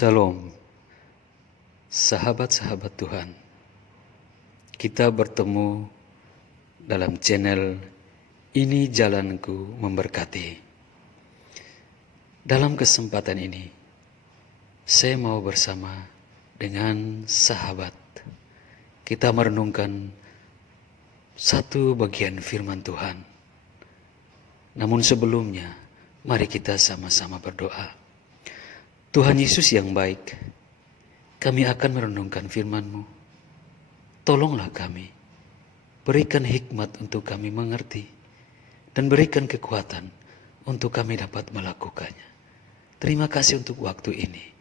Shalom, sahabat-sahabat Tuhan. Kita bertemu dalam channel Ini Jalanku Memberkati. Dalam kesempatan ini, saya mau bersama dengan sahabat kita merenungkan satu bagian firman Tuhan. Namun sebelumnya, mari kita sama-sama berdoa. Tuhan Yesus yang baik, kami akan merenungkan firman-Mu. Tolonglah kami, berikan hikmat untuk kami mengerti, dan berikan kekuatan untuk kami dapat melakukannya. Terima kasih untuk waktu ini,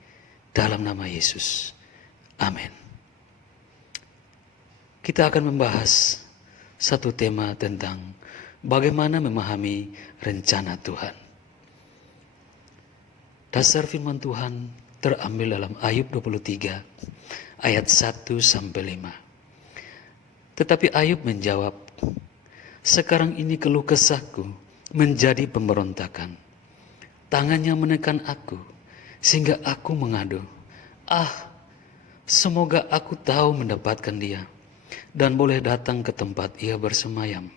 dalam nama Yesus. Amin. Kita akan membahas satu tema tentang bagaimana memahami rencana Tuhan. Dasar firman Tuhan terambil dalam Ayub 23 ayat 1-5. Tetapi Ayub menjawab, "Sekarang ini keluh kesahku menjadi pemberontakan. Tangannya menekan aku sehingga aku mengadu. Semoga aku tahu mendapatkan dia dan boleh datang ke tempat ia bersemayam.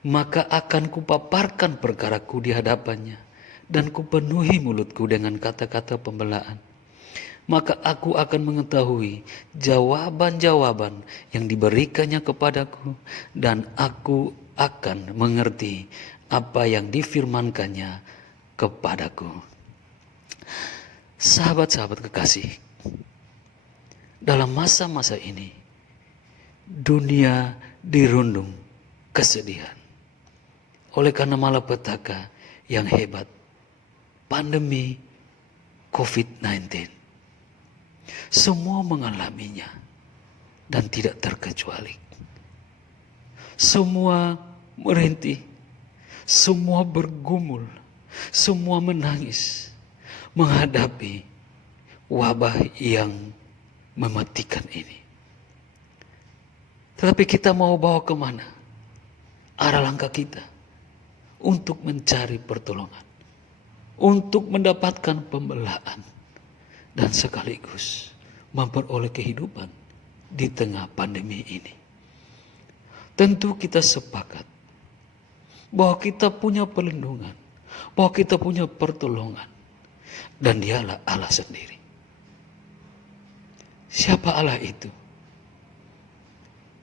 Maka akan kupaparkan perkaraku di hadapannya dan kupenuhi mulutku dengan kata-kata pembelaan. Maka aku akan mengetahui jawaban-jawaban yang diberikannya kepadaku, dan aku akan mengerti apa yang difirmankannya kepadaku." Sahabat-sahabat kekasih, dalam masa-masa ini, dunia dirundung kesedihan oleh karena malapetaka yang hebat, pandemi COVID-19. Semua mengalaminya dan tidak terkecuali. Semua merintih, semua bergumul, semua menangis menghadapi wabah yang mematikan ini. Tetapi kita mau bawa kemana arah langkah kita untuk mencari pertolongan, untuk mendapatkan pembelaan, dan sekaligus memperoleh kehidupan di tengah pandemi ini? Tentu kita sepakat bahwa kita punya perlindungan, bahwa kita punya pertolongan, dan dialah Allah sendiri. Siapa Allah itu?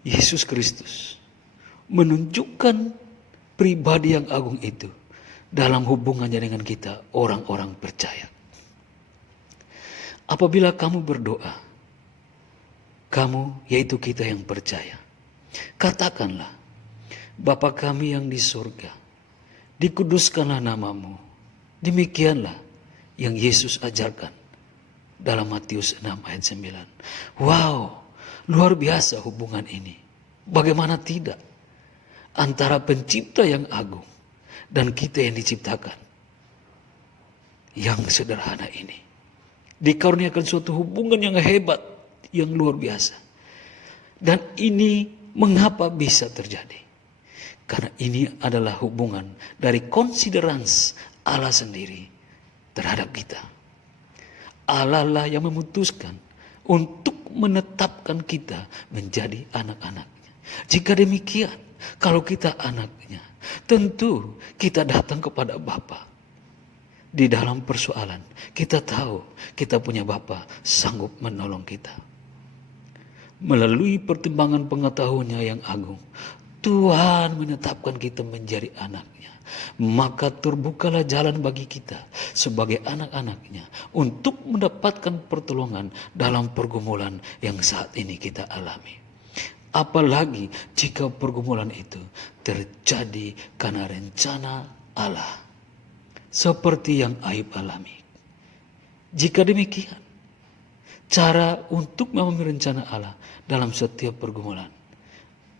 Yesus Kristus menunjukkan pribadi yang agung itu dalam hubungannya dengan kita, orang-orang percaya. Apabila kamu berdoa, kamu, yaitu kita yang percaya, katakanlah, "Bapa kami yang di surga, dikuduskanlah namamu." Demikianlah yang Yesus ajarkan dalam Matius 6 ayat 9. Wow, luar biasa hubungan ini. Bagaimana tidak? Antara pencipta yang agung dan kita yang diciptakan, yang sederhana ini, dikaruniakan suatu hubungan yang hebat, yang luar biasa. Dan ini mengapa bisa terjadi? Karena ini adalah hubungan dari konsiderans Allah sendiri terhadap kita. Allah lah yang memutuskan untuk menetapkan kita menjadi anak-anaknya. Jika demikian, kalau kita anaknya, tentu kita datang kepada Bapa. Di dalam persoalan, kita tahu kita punya Bapa sanggup menolong kita. Melalui pertimbangan pengetahuannya yang agung, Tuhan menetapkan kita menjadi anaknya. Maka terbukalah jalan bagi kita sebagai anak-anaknya untuk mendapatkan pertolongan dalam pergumulan yang saat ini kita alami. Apalagi jika pergumulan itu terjadi karena rencana Allah, seperti yang Ayub alami. Jika demikian, cara untuk memahami rencana Allah dalam setiap pergumulan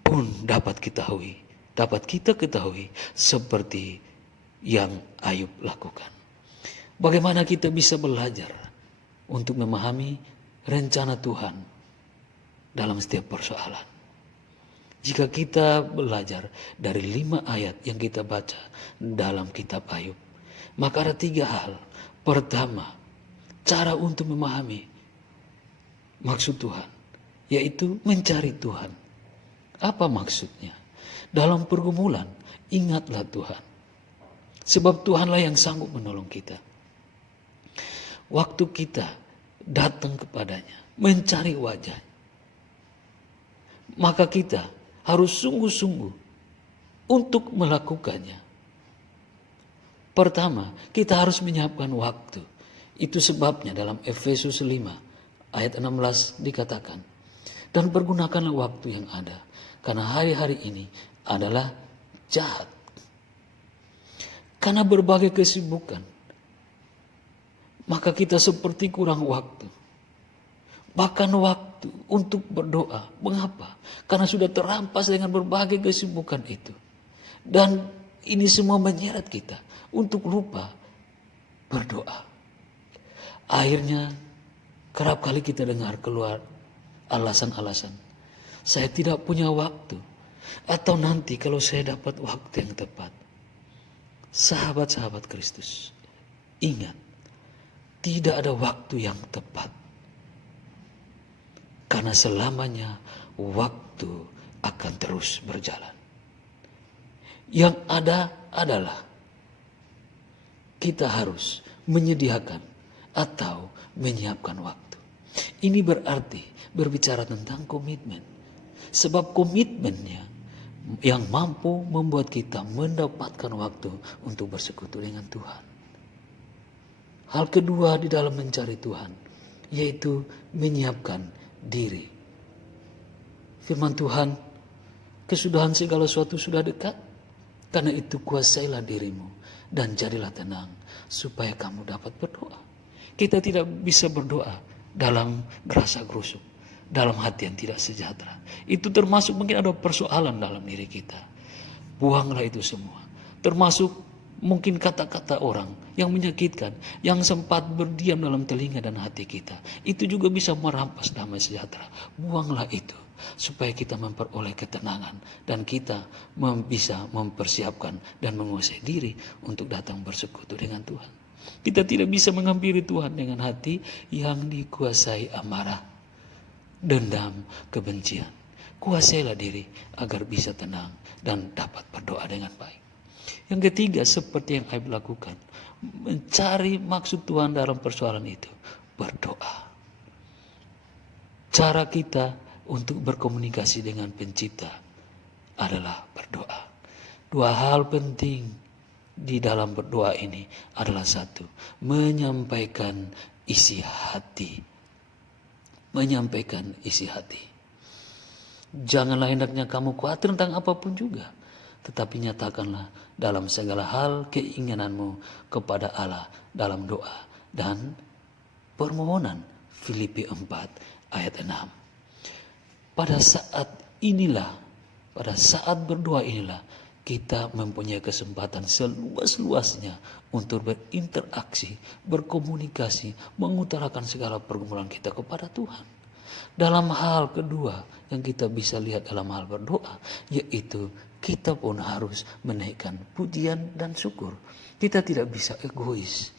pun dapat kita ketahui seperti yang Ayub lakukan. Bagaimana kita bisa belajar untuk memahami rencana Tuhan dalam setiap persoalan? Jika kita belajar dari 5 ayat yang kita baca dalam kitab Ayub, maka ada 3 hal. Pertama, cara untuk memahami maksud Tuhan, yaitu mencari Tuhan. Apa maksudnya? Dalam pergumulan, ingatlah Tuhan. Sebab Tuhanlah yang sanggup menolong kita. Waktu kita datang kepadanya, mencari wajah, maka kita harus sungguh-sungguh untuk melakukannya. Pertama, kita harus menyiapkan waktu. Itu sebabnya dalam Efesus 5 ayat 16 dikatakan, dan pergunakanlah waktu yang ada, karena hari-hari ini adalah jahat. Karena berbagai kesibukan, maka kita seperti kurang waktu. Bahkan waktu untuk berdoa. Mengapa? Karena sudah terampas dengan berbagai kesibukan itu. Dan ini semua menyeret kita untuk lupa berdoa. Akhirnya kerap kali kita dengar keluar alasan-alasan. Saya tidak punya waktu. Atau nanti kalau saya dapat waktu yang tepat. Sahabat-sahabat Kristus, ingat, tidak ada waktu yang tepat. Karena selamanya waktu akan terus berjalan. Yang ada adalah kita harus menyediakan atau menyiapkan waktu. Ini berarti berbicara tentang komitmen. Sebab komitmennya yang mampu membuat kita mendapatkan waktu untuk bersekutu dengan Tuhan. Hal kedua di dalam mencari Tuhan, yaitu menyiapkan diri. Firman Tuhan, kesudahan segala sesuatu sudah dekat. Karena itu kuasailah dirimu dan jadilah tenang supaya kamu dapat berdoa. Kita tidak bisa berdoa dalam gerasa gerusuk, dalam hati yang tidak sejahtera. Itu termasuk mungkin ada persoalan dalam diri kita. Buanglah itu semua. Termasuk mungkin kata-kata orang yang menyakitkan, yang sempat berdiam dalam telinga dan hati kita. Itu juga bisa merampas damai sejahtera. Buanglah itu supaya kita memperoleh ketenangan dan kita bisa mempersiapkan dan menguasai diri untuk datang bersekutu dengan Tuhan. Kita tidak bisa menghampiri Tuhan dengan hati yang dikuasai amarah, dendam, kebencian. Kuasailah diri agar bisa tenang dan dapat berdoa dengan baik. Yang ketiga, seperti yang Ayub lakukan, mencari maksud Tuhan dalam persoalan itu, berdoa. Cara kita untuk berkomunikasi dengan Pencipta adalah berdoa. Dua hal penting di dalam berdoa ini adalah satu, menyampaikan isi hati. Menyampaikan isi hati. Janganlah hendaknya kamu khawatir tentang apapun juga, tetapi nyatakanlah dalam segala hal keinginanmu kepada Allah dalam doa dan permohonan. Filipi 4 ayat 6. Pada saat berdoa inilah kita mempunyai kesempatan seluas-luasnya untuk berinteraksi, berkomunikasi, mengutarakan segala pergumulan kita kepada Tuhan. Dalam hal kedua yang kita bisa lihat dalam hal berdoa, yaitu kita pun harus menaikkan pujian dan syukur. Kita tidak bisa egois,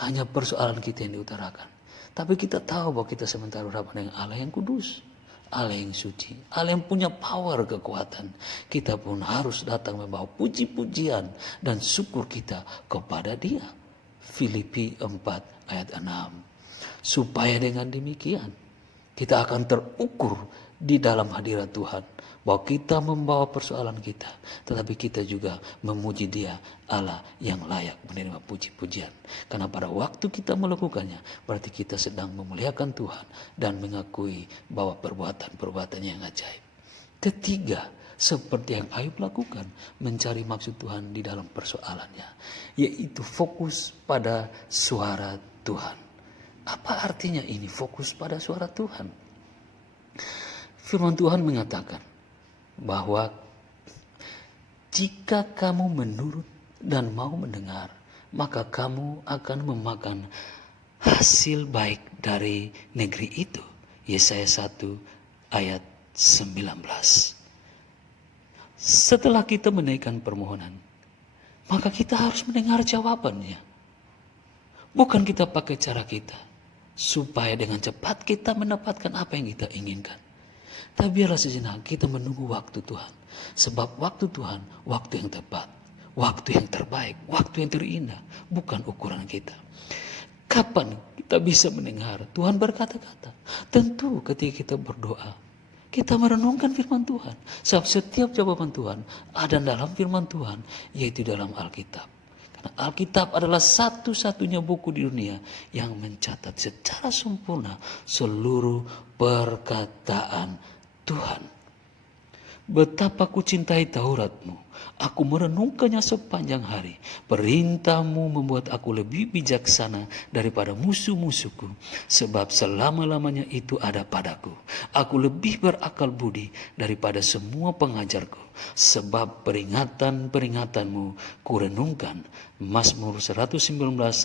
hanya persoalan kita yang diutarakan. Tapi kita tahu bahwa kita sementara berhadapan dengan Allah yang kudus, Allah yang suci, Allah yang punya power, kekuatan. Kita pun harus datang membawa puji-pujian dan syukur kita kepada Dia. Filipi 4 ayat 6. Supaya dengan demikian kita akan terukur di dalam hadirat Tuhan, bahwa kita membawa persoalan kita, tetapi kita juga memuji Dia, Allah yang layak menerima puji-pujian. Karena pada waktu kita melakukannya, berarti kita sedang memuliakan Tuhan dan mengakui bahwa perbuatan-perbuatannya yang ajaib. Ketiga, seperti yang Ayub lakukan, mencari maksud Tuhan di dalam persoalannya, yaitu fokus pada suara Tuhan. Apa artinya ini, fokus pada suara Tuhan? Firman Tuhan mengatakan bahwa jika kamu menurut dan mau mendengar, maka kamu akan memakan hasil baik dari negeri itu. Yesaya 1 ayat 19. Setelah kita menaikkan permohonan, maka kita harus mendengar jawabannya. Bukan kita pakai cara kita, supaya dengan cepat kita mendapatkan apa yang kita inginkan. Tapi biarlah sejenak kita menunggu waktu Tuhan. Sebab waktu Tuhan, waktu yang tepat, waktu yang terbaik, waktu yang terindah, bukan ukuran kita. Kapan kita bisa mendengar Tuhan berkata-kata? Tentu ketika kita berdoa, kita merenungkan firman Tuhan. Sebab setiap jawaban Tuhan ada dalam firman Tuhan, yaitu dalam Alkitab. Karena Alkitab adalah satu-satunya buku di dunia yang mencatat secara sempurna seluruh perkataan Tuhan. Betapa ku cintai Tauratmu, aku merenungkannya sepanjang hari. Perintahmu membuat aku lebih bijaksana daripada musuh-musuhku, sebab selama-lamanya itu ada padaku. Aku lebih berakal budi daripada semua pengajarku, sebab peringatan-peringatanmu ku renungkan. Mazmur 119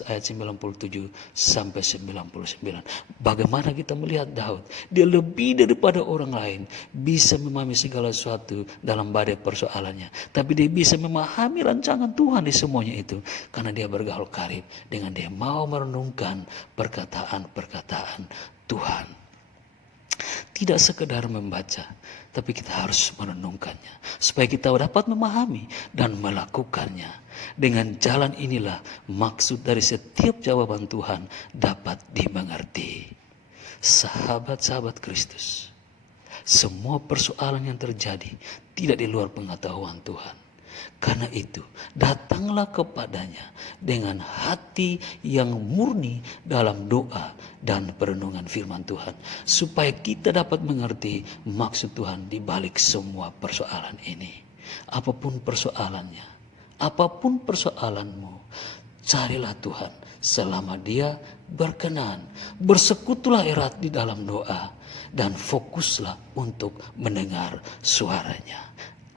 ayat 97 sampai 99. Bagaimana kita melihat Daud? Dia lebih daripada orang lain bisa memahami segala sesuatu dalam badai persoalannya. Tapi dia bisa memahami rancangan Tuhan di semuanya itu. Karena dia bergaul karib dengan dia mau merenungkan perkataan-perkataan Tuhan. Tidak sekedar membaca, tapi kita harus merenungkannya. Supaya kita dapat memahami dan melakukannya. Dengan jalan inilah maksud dari setiap jawaban Tuhan dapat dimengerti. Sahabat-sahabat Kristus, semua persoalan yang terjadi tidak di luar pengetahuan Tuhan. Karena itu, datanglah kepadanya dengan hati yang murni dalam doa dan perenungan firman Tuhan. Supaya kita dapat mengerti maksud Tuhan di balik semua persoalan ini. Apapun persoalannya, apapun persoalanmu, carilah Tuhan selama Dia berkenan. Bersekutulah erat di dalam doa dan fokuslah untuk mendengar suaranya.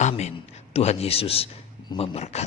Amin. Tuhan Yesus memberkati.